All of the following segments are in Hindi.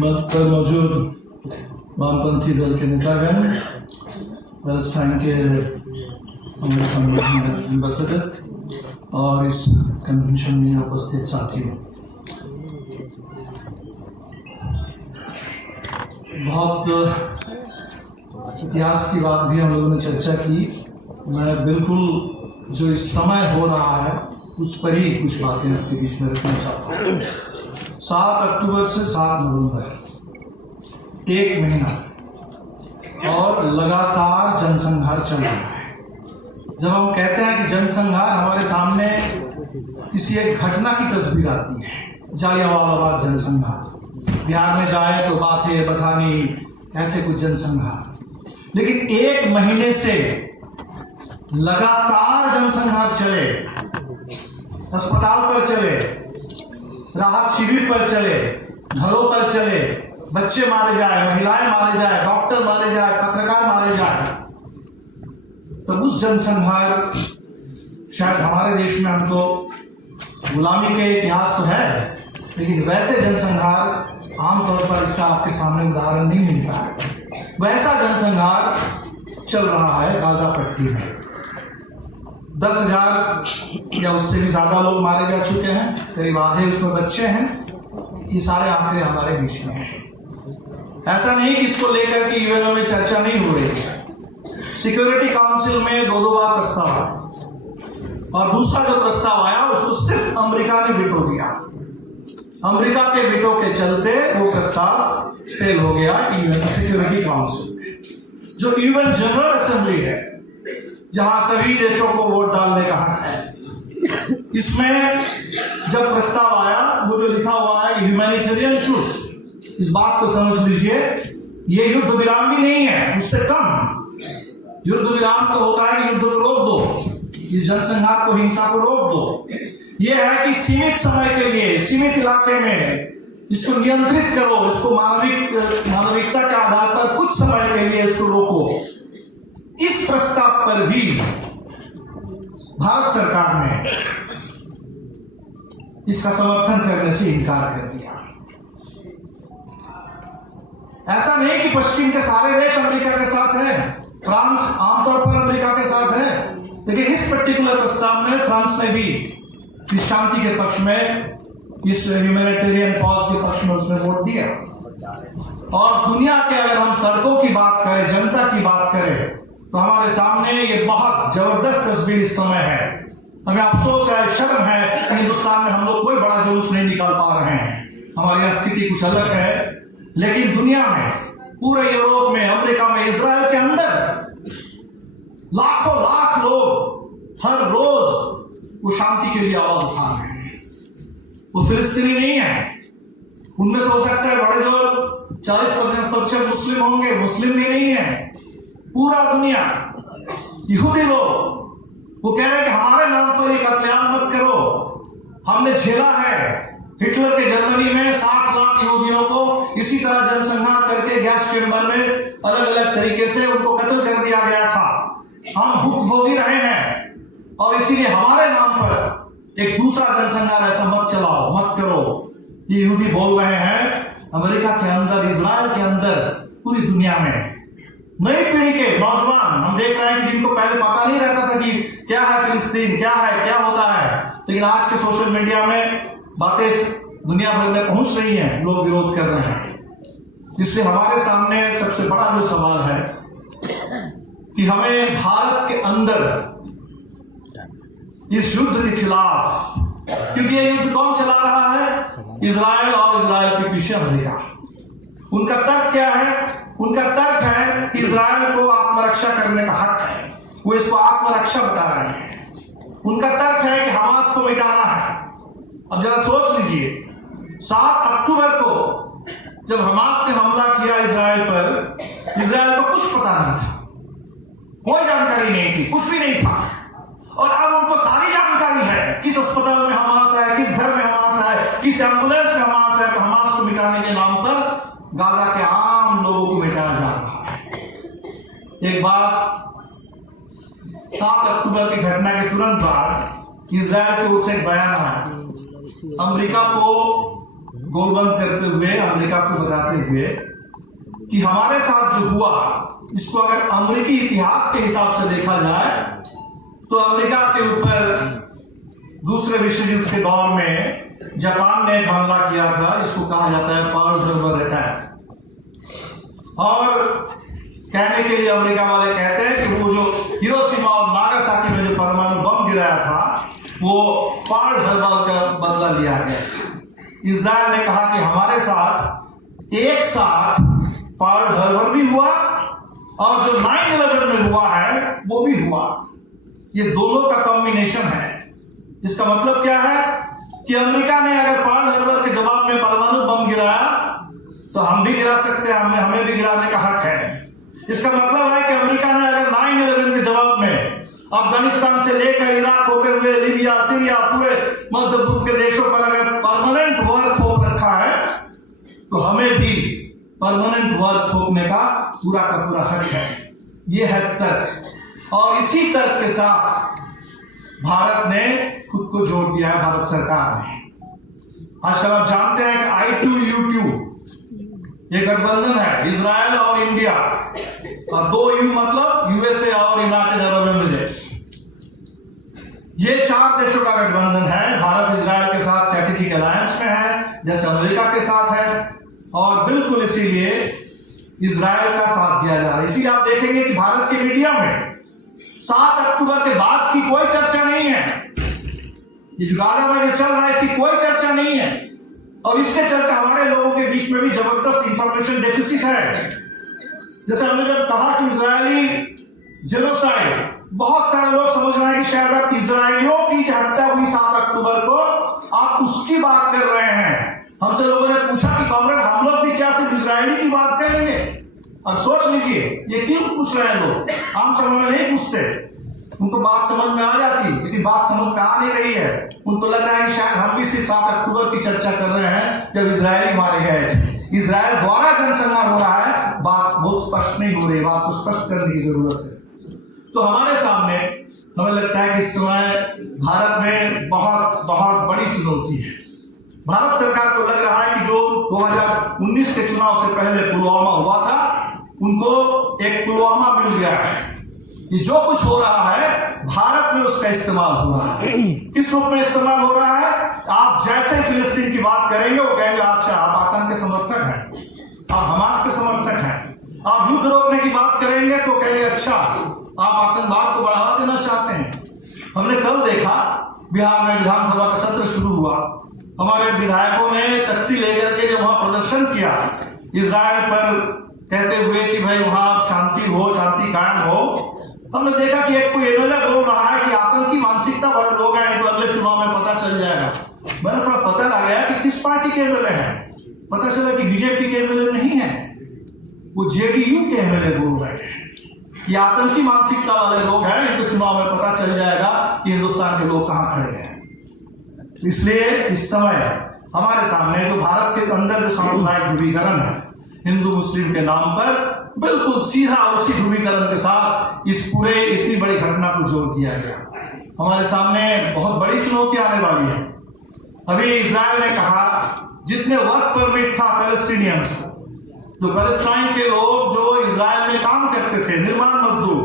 मंच पर मौजूद वामपंथी दल के नेतागण, पैलेस्टाइन के हमारे सम्माननीय एम्बेसडर और इस कन्वेंशन में उपस्थित साथियों, बहुत इतिहास की बात भी हम लोगों ने चर्चा की। मैं बिल्कुल जो इस समय हो रहा है उस पर ही कुछ बातें आपके बीच में रखना चाहता हूँ। 7 अक्टूबर से 7 नवंबर 1 महीना और लगातार जनसंहार चल रहा है। जब हम कहते हैं कि जनसंहार, हमारे सामने किसी एक घटना की तस्वीर आती है। जालियांवाला बाग जनसंहार, बिहार में जाए तो बाथे बथानी, ऐसे कुछ जनसंहार। लेकिन 1 महीने से लगातार जनसंहार चले, अस्पताल पर चले, राहत शिविर पर चले, घरों पर चले, बच्चे मारे जाए, महिलाएं मारे जाए, डॉक्टर मारे जाए, पत्रकार मारे जाए, तो उस जनसंहार, शायद हमारे देश में हमको गुलामी के इतिहास तो है, लेकिन वैसे जनसंहार आमतौर पर इसका आपके सामने उदाहरण नहीं मिलता है। वैसा जनसंहार चल रहा है गाजा पट्टी में। 10,000 या उससे भी ज़्यादा लोग मारे जा चुके हैं, करीब आधे उसमें बच्चे हैं। ये सारे आंकड़े हमारे बीच में हैं। ऐसा नहीं कि इसको लेकर के यूएनओ में चर्चा नहीं हो रही है। सिक्योरिटी काउंसिल में 2 बार प्रस्ताव आया, और दूसरा जो प्रस्ताव आया उसको सिर्फ अमेरिका ने वीटो दिया। अमेरिका के वीटो के चलते वो प्रस्ताव फेल हो गया यूएन सिक्योरिटी काउंसिल में, जो यूएन जनरल असेंबली है, जहां सभी देशों को वोट डालने का हक है। इसमें जब प्रस्ताव आया, वो जो लिखा हुआ है ह्यूमैनिटेरियन ट्रूस, इस बात को समझ लीजिए, ये युद्ध विराम भी नहीं है, उससे कम। युद्ध विराम तो होता है कि युद्ध को रोक दो, ये जनसंहार को, हिंसा को रोक दो। ये है कि सीमित समय के लिए, सीमित इलाके में इसको नियंत्रित करो, इसको मानविकता के आधार पर कुछ समय के लिए इसको रोको। इस प्रस्ताव पर भी भारत सरकार ने इसका समर्थन करने से इनकार कर दिया। ऐसा नहीं कि पश्चिम के सारे देश अमेरिका के साथ हैं, फ्रांस आमतौर पर अमेरिका के साथ है, लेकिन इस पर्टिकुलर प्रस्ताव में फ्रांस ने भी इस शांति के पक्ष में, इस ह्यूमैनिटेरियन कॉज के पक्ष में उसने वोट दिया। और दुनिया के अगर हम सड़कों की बात करें, जनता की बात करें, तो हमारे सामने ये बहुत जबरदस्त तस्वीर इस समय है। हमें अफसोस है, शर्म है कि हिंदुस्तान में हम लोग कोई बड़ा जुलूस नहीं निकाल पा रहे हैं। हमारी यहाँ स्थिति कुछ अलग है, लेकिन दुनिया में, पूरे यूरोप में, अमेरिका में, इजराइल के अंदर लाखों लाख लोग हर रोज वो शांति के लिए आवाज उठा रहे हैं। वो फिलिस्तीनी नहीं है, उनमें से हो सकता है बड़े जो 40-50% मुस्लिम होंगे, मुस्लिम भी नहीं है। पूरा दुनिया, यहूदी लोग, वो कह रहे हैं कि हमारे नाम पर एक कत्लेआम मत करो। हमने झेला है, हिटलर के जर्मनी में 60 लाख यहूदियों को इसी तरह जनसंहार करके गैस चेंबर में अलग अलग तरीके से उनको कत्ल कर दिया गया था। हम भुक्तभोगी रहे हैं, और इसीलिए हमारे नाम पर एक दूसरा जनसंहार ऐसा मत चलाओ, मत करो। ये यहूदी बोल रहे हैं अमेरिका के अंदर, इजराइल के अंदर, पूरी दुनिया में। नई पीढ़ी के नौजवान हम देख रहे हैं कि जिनको पहले पता नहीं रहता था कि क्या है फिलिस्तीन, क्या है, क्या होता है, लेकिन आज के सोशल मीडिया में बातें दुनिया भर में पहुंच रही हैं, लोग विरोध कर रहे हैं। इसलिए हमारे सामने सबसे बड़ा जो सवाल है कि हमें भारत के अंदर इस युद्ध के खिलाफ, क्योंकि ये युद्ध कौन चला रहा है? इजराइल, और इजराइल के पीछे अमेरिका। उनका तर्क क्या है? उनका तर्क है कि इजराइल को आत्मरक्षा करने का हक है, वो इसको आत्मरक्षा बता रहे हैं। उनका तर्क है कि हमास को मिटाना है। अब जरा सोच लीजिए, 7 अक्टूबर को जब हमास ने हमला किया इजराइल पर, इजराइल को कुछ पता नहीं था, कोई जानकारी नहीं थी, कुछ भी नहीं था। और अब उनको सारी जानकारी है, किस अस्पताल में हमास है, किस घर में हमास है, किस एम्बुलेंस में हमास है। तो हमास को मिटाने के नाम पर गाजा के आम लोगों को मिटाया जा रहा है। एक बार 7 अक्टूबर की घटना के तुरंत बाद इजराइल की ओर से एक बयान आया, अमेरिका को गोलबंद करते हुए, अमेरिका को बताते हुए कि हमारे साथ जो हुआ, इसको अगर अमेरिकी इतिहास के हिसाब से देखा जाए तो अमेरिका के ऊपर दूसरे विश्व युद्ध के दौर में जापान ने एक हमला किया था, जिसको कहा जाता है पर्ल हार्बर अटैक। और कहने के लिए अमेरिका वाले कहते हैं कि वो जो हिरोशिमा और नागासाकी में जो परमाणु बम गिराया था, वो पर्ल हार्बर का बदला लिया गया। इजराइल ने कहा कि हमारे साथ एक साथ पर्ल हार्बर भी हुआ और जो 9/11 में हुआ है वो भी हुआ। ये दोनों का कॉम्बिनेशन है। इसका मतलब क्या है कि अमेरिका ने अगर पर्ल हार्बर के जवाब में परमाणु बम गिराया तो हम भी गिरा सकते हैं, हमें भी गिराने का हक है। इसका मतलब है कि अमेरिका ने अगर 9/11 के जवाब में अफगानिस्तान से लेकर इराक होते हुए लीबिया, सीरिया, पूरे मध्य पूर्व के देशों पर अगर परमानेंट वार थोप रखा है तो हमें भी परमानेंट वार थोपने का पूरा हक है। यह है तर्क, और इसी तर्क के साथ भारत ने खुद को जोड़ दिया है। भारत सरकार ने आजकल आप जानते हैं कि I2U2 ये गठबंधन है, इजराइल और इंडिया, और 2U मतलब यूएसए और यूनाइटेड अरब एमिरेट्स। ये 4 देशों का गठबंधन है। भारत इजराइल के साथ स्ट्रेटेजिक अलायंस में है, जैसे अमेरिका के साथ है, और बिल्कुल इसीलिए इजराइल का साथ दिया जा रहा है। इसीलिए आप देखेंगे कि भारत के मीडिया में 7 अक्टूबर के बाद की कोई चर्चा नहीं है। ये जो गाजा में जो चल रहा है, इसकी कोई चर्चा नहीं है, और इसके चलते हमारे लोगों के बीच में भी जबरदस्त इंफॉर्मेशन डेफिसिट है। जैसे हमने जब कहा कि इजरायली जेनोसाइड, बहुत सारे लोग समझ रहे हैं कि शायद आप इजरायलियों की जो हत्या हुई 7 अक्टूबर को, आप उसकी बात कर रहे हैं। हमसे लोगों ने पूछा कि कॉमरेड, हम लोग भी क्या सिर्फ इजरायली की बात करेंगे? अब सोच लीजिए, ये क्यों पूछ रहे हैं लोग? आम समय में नहीं पूछते, उनको बात समझ में आ जाती, लेकिन बात समझ में आ नहीं रही है। उनको लग रहा है कि शायद हम भी सिर्फ 7 अक्टूबर की चर्चा कर रहे हैं जब इजरायली मारे गए थे। इजराइल द्वारा जनसंहार हो रहा है, बात बहुत स्पष्ट नहीं हो रही, बात को स्पष्ट करने की जरूरत है। तो हमारे सामने हमें लगता है कि इस समय भारत में बहुत बहुत बड़ी चुनौती है। भारत सरकार को लग रहा है कि जो 2019 के चुनाव से पहले पुलवामा हुआ था, उनको एक पुलवामा मिल गया है। ये जो कुछ हो रहा है भारत में उसका इस्तेमाल हो रहा है। किस रूप में इस्तेमाल हो रहा है? आप जैसे फिलिस्तीन की बात करेंगे, वो कहेंगे अच्छा आप आतंक के समर्थक हैं, आप हमास के समर्थक हैं। आप युद्ध रोकने की बात करेंगे तो कहेंगे अच्छा आप आतंकवाद को बढ़ावा देना चाहते हैं। हमने कल देखा बिहार में विधानसभा का सत्र शुरू हुआ, हमारे विधायकों ने तख्ती लेकर के जब वहां प्रदर्शन किया इजराइल पर, कहते हुए कि भाई वहां शांति हो, शांति कायम हो, हमने देखा कि एक कोई एमएलए बोल रहा है कि आतंकी मानसिकता वाले लोग हैं, इनको अगले चुनाव में पता चल जाएगा। मैंने थोड़ा पता लगाया कि किस पार्टी के एमएलए हैं, पता चला कि बीजेपी के एमएलए नहीं है, वो जेडीयू के एमएलए बोल रहे हैं। ये आतंकी मानसिकता वाले लोग हैं, इनको चुनाव में पता चल जाएगा कि हिंदुस्तान के लोग कहां खड़े हैं। इसलिए इस समय हमारे सामने जो भारत के अंदर जो सामुदायिक ध्रुवीकरण है हिंदू मुस्लिम के नाम पर, बिल्कुल सीधा उसी ध्रुवीकरण के साथ इस पूरे इतनी बड़ी घटना को जोड़ दिया गया। हमारे सामने बहुत बड़ी चुनौती आने वाली है। अभी इजराइल ने कहा जितने वर्क परमिट था पैलेस्टीनियंस को, जो पैलेस्टाइन के लोग जो इजराइल में काम करते थे, निर्माण मजदूर,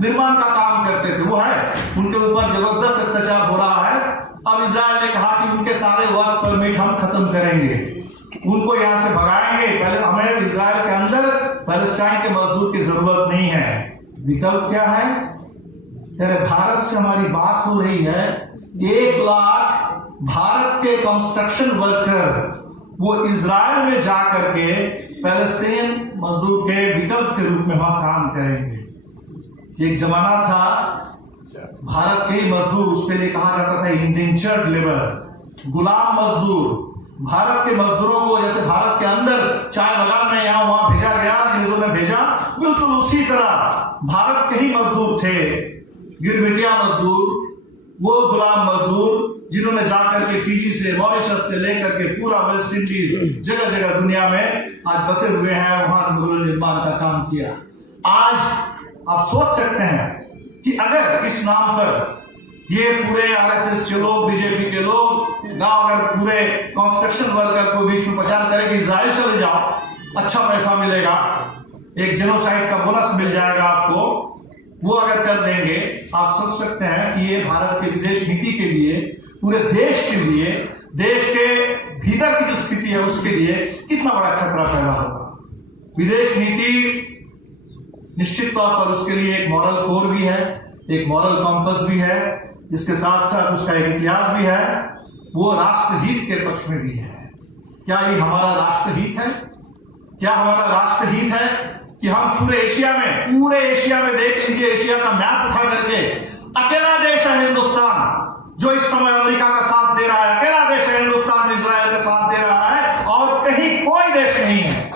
निर्माण का काम करते थे, वो है उनके ऊपर जबरदस्त अत्याचार हो रहा है। अब इजराइल ने कहा कि उनके सारे वर्क परमिट हम खत्म करेंगे, उनको यहां से भगाएंगे। पहले हमें इजराइल के अंदर पैलेस्टाइन के मजदूर की जरूरत नहीं है। विकल्प क्या है? अरे भारत से हमारी बात हो रही है, 1 लाख भारत के कंस्ट्रक्शन वर्कर वो इजराइल में जाकर के पैलेस्टीन मजदूर के विकल्प के रूप में वहां काम करेंगे। एक जमाना था भारत के ही मजदूर, उसके लिए कहा जाता था इंडेंचर्ड लेबर, गुलाम मजदूर। भारत के मजदूरों को जैसे भारत के अंदर चाय बागान में यहाँ वहां भेजा गया, अंग्रेजों ने भेजा, बिल्कुल उसी तरह भारत के ही मजदूर थे, गिरमिटिया मजदूर, वो गुलाम मजदूर जिन्होंने जाकर के फिजी से, मॉरिशस से लेकर के पूरा वेस्ट इंडीज, जगह जगह दुनिया में आज बसे हुए हैं, वहां मुगल निर्माण का काम किया। आज आप सोच सकते हैं कि अगर इस नाम पर ये पूरे आरएसएस के लोग, बीजेपी के लोग गाँव अगर पूरे कंस्ट्रक्शन वर्कर को बीच में प्रचार करें कि इजराइल चले जाओ, अच्छा पैसा मिलेगा, एक जेनोसाइड का बोनस मिल जाएगा आपको, वो अगर कर देंगे, आप सोच सकते हैं कि ये भारत के विदेश नीति के लिए, पूरे देश के लिए, देश के भीतर की जो स्थिति है उसके लिए कितना बड़ा खतरा पैदा होगा। विदेश नीति निश्चित तौर पर उसके लिए एक मॉरल कोर भी है, एक मॉरल कॉम्पस भी है, इसके साथ साथ उसका एक इतिहास भी है, वो राष्ट्रहित के पक्ष में भी है। क्या ये हमारा राष्ट्रहित है? क्या हमारा राष्ट्रहित है कि हम पूरे एशिया में देख लीजिए, एशिया का मैप उठा करके अकेला देश है हिंदुस्तान जो इस समय अमेरिका का साथ दे रहा है, अकेला देश है हिंदुस्तान इजराइल का साथ दे रहा है, और कहीं कोई देश नहीं है।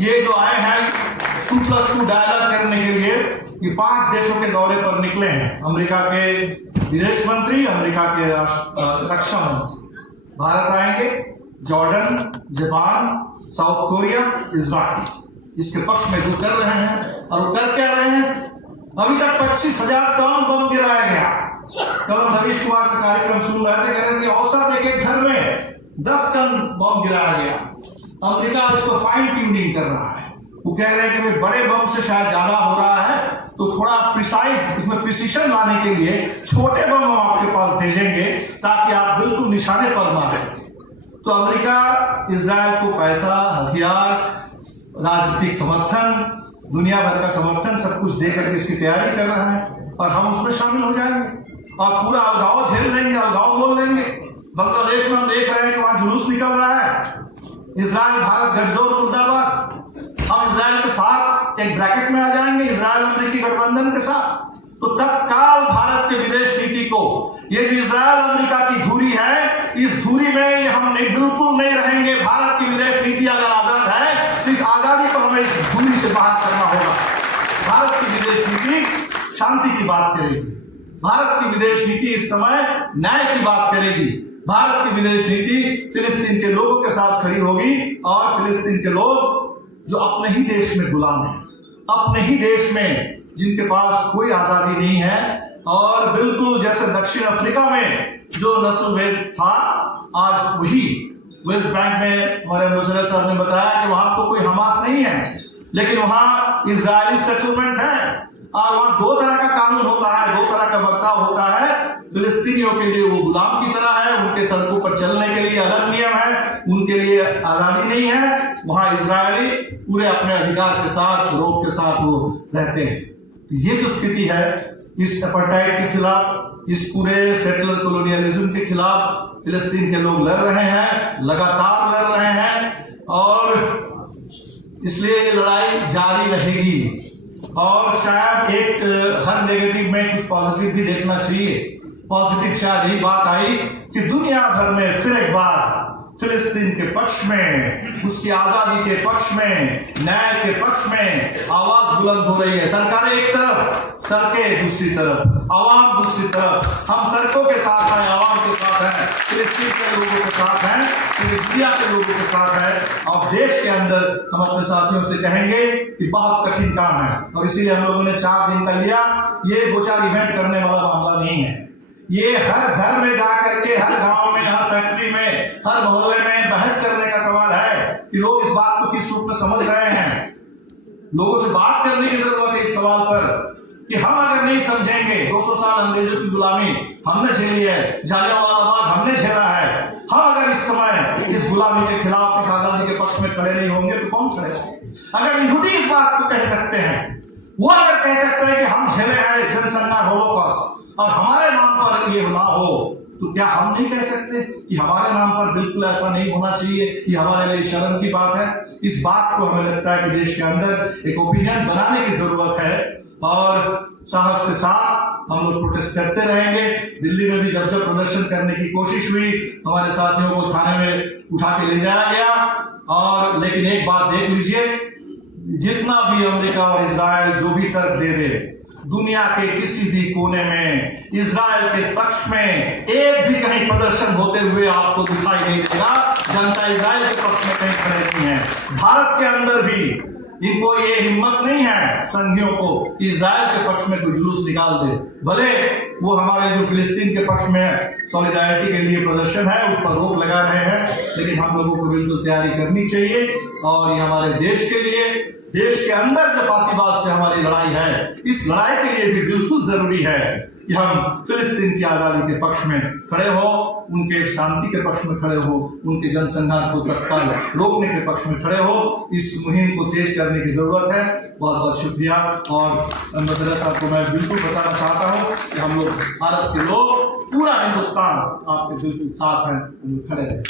ये जो आए हैं 2+2 डायलॉग करने के लिए, ये 5 देशों के दौरे पर निकले हैं। अमेरिका के विदेश मंत्री, अमेरिका के रक्षा मंत्री भारत आएंगे, Jordan, Japan, south Korea, Israel, इसके पक्ष में जो कर रहे हैं, और वो कर क्या रहे हैं? अभी तक 25,000 टन बम गिराया गया। कल हम रवीश कुमार का कार्यक्रम सुन रहे थे, कह रहे हैं कि औसत एक घर में 10 टन बम गिराया गया। अमेरिका इसको फाइन ट्यूनिंग कर रहा है। वो कह रहे हैं कि बड़े बम से शायद ज्यादा हो रहा है, तो थोड़ा प्रिसाइज, इसमें प्रिसिशन लाने के लिए छोटे बम हम आपके पास भेजेंगे ताकि आप बिल्कुल निशाने पर मारेंगे। तो अमेरिका इजराइल को पैसा, हथियार, राजनीतिक समर्थन, दुनिया भर का समर्थन, सब कुछ दे करके इसकी तैयारी कर रहा है, और हम उसमें शामिल हो जाएंगे और पूरा अलगाव झेल लेंगे, अलगाव बोल लेंगे। बांग्लादेश में हम देख रहे हैं कि वहां जुलूस निकल रहा है, इजराइल भारत गठजोड़ मुर्दाबाद। हम इजराइल के साथ एक ब्रैकेट में आ जाएंगे, इजराइल अमेरिकी गठबंधन के साथ। तो तत्काल भारत के विदेश नीति को, ये जो इजराइल अमेरिका की धुरी है, इस धुरी में हम बिल्कुल नहीं रहेंगे। भारत की विदेश नीति अगर आजाद है तो इस आजादी को हमें इस धुरी से बाहर करना होगा। भारत की विदेश नीति शांति की बात करेगी, भारत की विदेश नीति इस समय न्याय की बात करेगी, भारत की विदेश नीति फिलिस्तीन के लोगों के साथ खड़ी होगी, और फिलिस्तीन के लोग जो अपने ही देश में गुलाम हैं, अपने ही देश में जिनके पास कोई आजादी नहीं है, और बिल्कुल जैसे दक्षिण अफ्रीका में जो नस्लभेद था, आज वही वेस्ट बैंक में हमारे मुजरे साहब ने बताया कि वहां तो कोई हमास नहीं है, लेकिन वहां इजरायली सेटलमेंट है, और वहां 2 तरह का कानून होता है, 2 तरह का बर्ताव होता है। फिलिस्तीनियों के लिए वो गुलाम की तरह है, उनके सड़कों पर चलने के लिए अलग नियम है, उनके लिए आजादी नहीं है। वहां इजरायली पूरे अपने अधिकार के साथ, रोक के साथ वो रहते हैं। ये जो स्थिति है, इस अपार्टाइड के खिलाफ, इस पूरे सेटलर कॉलोनियलिज्म के खिलाफ फिलिस्तीन के लोग लड़ रहे हैं, लगातार लड़ रहे हैं, और इसलिए ये लड़ाई जारी रहेगी। और शायद एक हर नेगेटिव में कुछ पॉजिटिव भी देखना चाहिए। पॉजिटिव शायद यही बात आई कि दुनिया भर में फिर एक बार फिलिस्तीन के पक्ष में, उसकी आजादी के पक्ष में, न्याय के पक्ष में आवाज बुलंद हो रही है। सरकारें एक तरफ, सड़कें दूसरी तरफ, आवाम दूसरी तरफ। हम सड़कों के साथ हैं, आवाम के साथ हैं, फिलिस्तीन के लोगों के साथ हैं, फिलिस्तीनिया के लोगों के साथ हैं, और देश के अंदर हम अपने साथियों से कहेंगे कि बहुत कठिन काम है, और इसीलिए हम लोगों ने 4 दिन का लिया। ये 2-4 इवेंट करने वाला मामला नहीं है। ये हर घर में जाकर के, हर गांव में, हर फैक्ट्री में, हर मोहल्ले में बहस करने का सवाल है कि लोग इस बात को किस रूप में समझ रहे हैं। लोगों से बात करने की जरूरत है इस सवाल पर कि हम अगर नहीं समझेंगे, 200 साल अंग्रेजों की गुलामी हमने झेली है, जालियांवाला बाग हमने झेला है, हम अगर इस समय इस गुलामी के खिलाफ, इस आजादी के पक्ष में खड़े नहीं होंगे तो कौन खड़े होंगे? अगर यहूदी इस बात को कह सकते हैं, वो अगर कह सकते हैं कि हम झेले हैं जनसंहार, होलोकॉस्ट, और हमारे नाम पर ये ना हो, तो क्या हम नहीं कह सकते कि हमारे नाम पर बिल्कुल ऐसा नहीं होना चाहिए? ये हमारे लिए शर्म की बात है। इस बात को हमें लगता है कि देश के अंदर एक ओपिनियन बनाने की जरूरत है, और साहस के साथ हम लोग प्रोटेस्ट करते रहेंगे। दिल्ली में भी जब जब प्रदर्शन करने की कोशिश हुई, हमारे साथियों को थाने में उठा के ले जाया गया। और लेकिन एक बात देख लीजिए, जितना भी अमेरिका और इजराइल जो भी तर्क दे दे, दुनिया के किसी भी कोने में इजराइल के पक्ष में एक भी कहीं प्रदर्शन होते हुए आपको दिखाई नहीं देगा। जनता इजराइल के पक्ष में कहीं खड़े नहीं है। भारत के अंदर भी इनको ये हिम्मत नहीं है संघियों को कि इजराइल के पक्ष में कोई जुलूस निकाल दे। भले वो हमारे जो फिलिस्तीन के पक्ष में सॉलिडारिटी के लिए प्रदर्शन है उस पर रोक लगा रहे हैं, लेकिन हम लोगों को बिल्कुल तैयारी करनी चाहिए। और ये हमारे देश के लिए, देश के अंदर जो फांसीवाद से हमारी लड़ाई है, इस लड़ाई के लिए भी बिल्कुल जरूरी है कि हम फिलिस्तीन की आज़ादी के पक्ष में खड़े हो, उनके शांति के पक्ष में खड़े हो, उनके जनसंहार को तत्काल रोकने के पक्ष में खड़े हो। इस मुहिम को तेज करने की जरूरत है। बहुत बहुत शुक्रिया। और अम्बेसडर साहब को मैं बिल्कुल बताना चाहता हूँ कि हम लोग भारत के लोग, पूरा हिंदुस्तान आपके बिल्कुल साथ हैं, खड़े हैं।